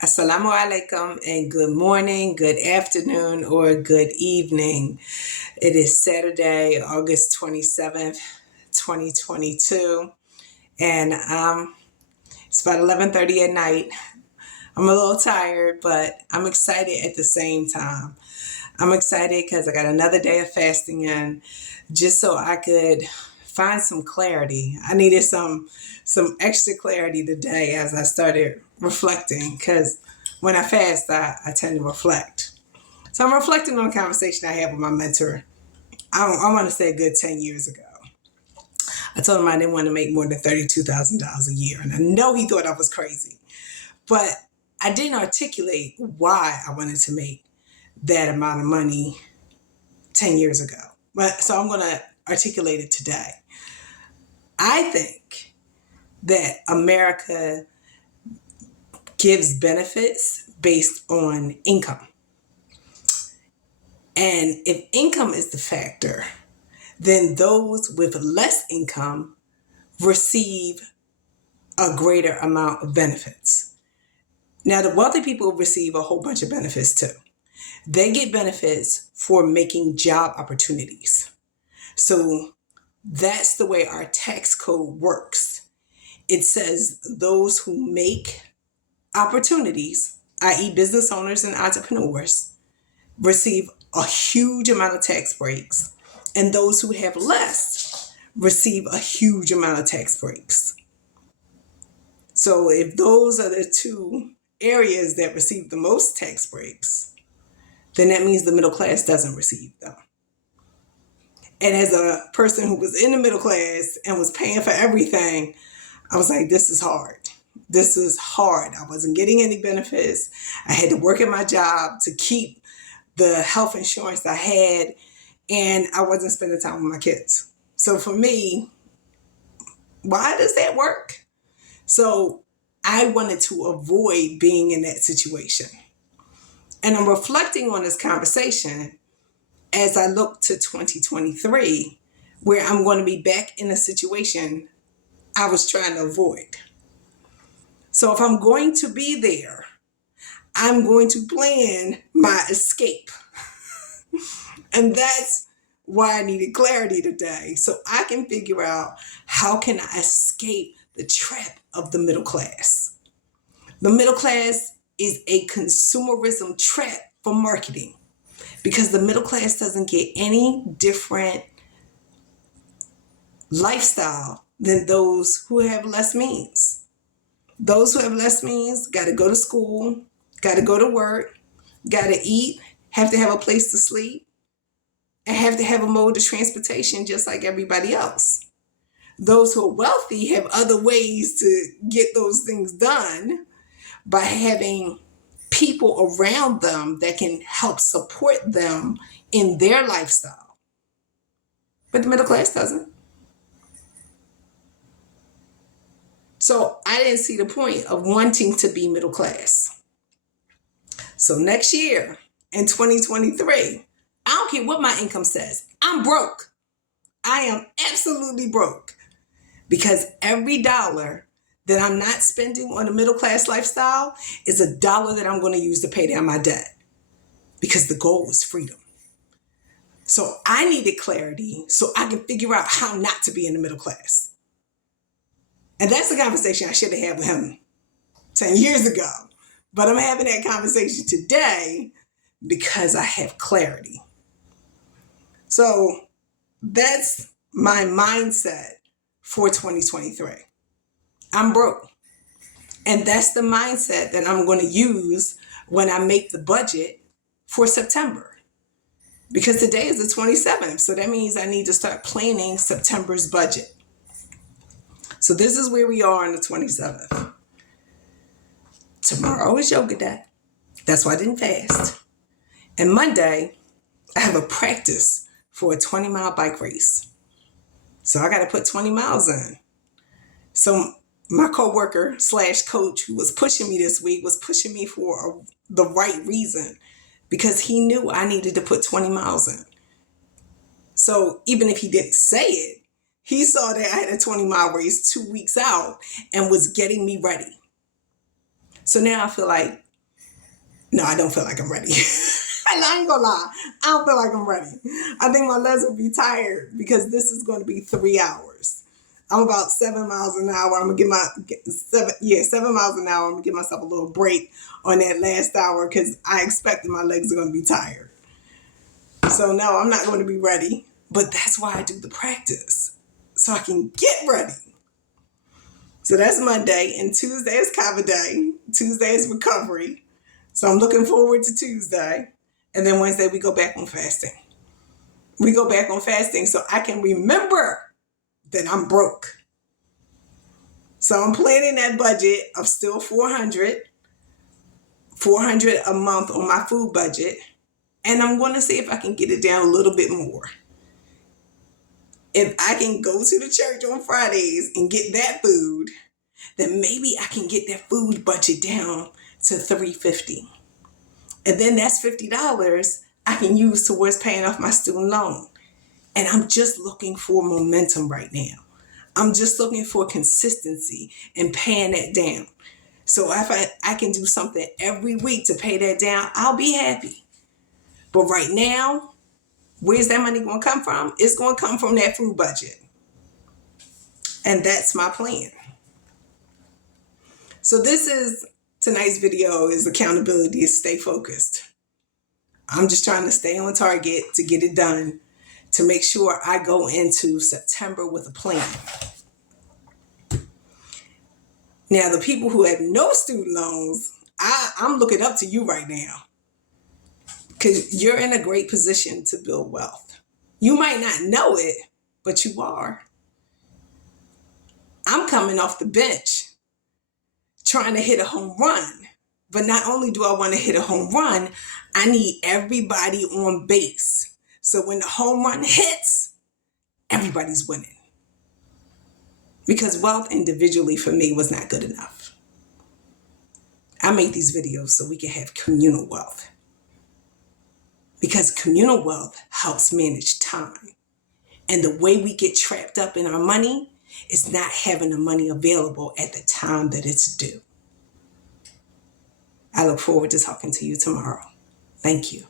Assalamu alaikum and good morning, good afternoon, or good evening. It is Saturday, August 27th, 2022, and it's about 11:30 at night. I'm a little tired, but I'm excited at the same time. I'm excited because I got another day of fasting in just so I could find some clarity. I needed some extra clarity today as I started reflecting because when I fast, I tend to reflect. So I'm reflecting on a conversation I had with my mentor. I want to say a good 10 years ago. I told him I didn't want to make more than $32,000 a year. And I know he thought I was crazy. But I didn't articulate why I wanted to make that amount of money 10 years ago. But so I'm going to articulate it today. I think that America gives benefits based on income. And if income is the factor, then those with less income receive a greater amount of benefits. Now, the wealthy people receive a whole bunch of benefits too. They get benefits for making job opportunities. So that's the way our tax code works. It says those who make opportunities, i.e., business owners and entrepreneurs, receive a huge amount of tax breaks, and those who have less receive a huge amount of tax breaks. So if those are the two areas that receive the most tax breaks, then that means the middle class doesn't receive them. And as a person who was in the middle class and was paying for everything, I was like, this is hard. This is hard. I wasn't getting any benefits. I had to work at my job to keep the health insurance I had, and I wasn't spending time with my kids. So for me, why does that work? So I wanted to avoid being in that situation. And I'm reflecting on this conversation as I look to 2023, where I'm going to be back in a situation I was trying to avoid. So if I'm going to be there, I'm going to plan my escape. And that's why I needed clarity today. So I can figure out how can I escape the trap of the middle class. The middle class is a consumerism trap for marketing because the middle class doesn't get any different lifestyle than those who have less means. Those who have less means got to go to school, got to go to work, got to eat, have to have a place to sleep, and have to have a mode of transportation just like everybody else. Those who are wealthy have other ways to get those things done by having people around them that can help support them in their lifestyle. But the middle class doesn't. So I didn't see the point of wanting to be middle class. So next year in 2023, I don't care what my income says, I'm broke. I am absolutely broke because every dollar that I'm not spending on a middle class lifestyle is a dollar that I'm going to use to pay down my debt because the goal is freedom. So I needed clarity so I can figure out how not to be in the middle class. And that's the conversation I should have had with him 10 years ago. But I'm having that conversation today because I have clarity. So that's my mindset for 2023. I'm broke. And that's the mindset that I'm going to use when I make the budget for September. Because today is the 27th. So that means I need to start planning September's budget. So this is where we are on the 27th. Tomorrow is yoga day. That's why I didn't fast. And Monday, I have a practice for a 20-mile bike race. So I got to put 20 miles in. So my coworker / coach who was pushing me this week was pushing me for the right reason because he knew I needed to put 20 miles in. So even if he didn't say it, he saw that I had a 20-mile race 2 weeks out and was getting me ready. So now I feel like No, I don't feel like I'm ready. And I ain't gonna lie, I don't feel like I'm ready. I think my legs will be tired because this is going to be 3 hours. I'm about 7 miles an hour. I'm gonna get 7 miles an hour. I'm gonna give myself a little break on that last hour because I expect that my legs are gonna be tired. So no, I'm not going to be ready. But that's why I do the practice, so I can get ready. So that's Monday, and Tuesday is Kava Day. Tuesday is recovery. So I'm looking forward to Tuesday. And then Wednesday, we go back on fasting. We go back on fasting so I can remember that I'm broke. So I'm planning that budget of still 400 a month on my food budget. And I'm going to see if I can get it down a little bit more. If I can go to the church on Fridays and get that food, then maybe I can get that food budget down to $350. And then that's $50 I can use towards paying off my student loan. And I'm just looking for momentum right now. I'm just looking for consistency and paying that down. So if I can do something every week to pay that down, I'll be happy. But right now, where's that money going to come from? It's going to come from that food budget. And that's my plan. So tonight's video is accountability, is stay focused. I'm just trying to stay on target to get it done, to make sure I go into September with a plan. Now, the people who have no student loans, I'm looking up to you right now because you're in a great position to build wealth. You might not know it, but you are. I'm coming off the bench trying to hit a home run. But not only do I want to hit a home run, I need everybody on base. So when the home run hits, everybody's winning. Because wealth individually for me was not good enough. I make these videos so we can have communal wealth. Because communal wealth helps manage time. And the way we get trapped up in our money is not having the money available at the time that it's due. I look forward to talking to you tomorrow. Thank you.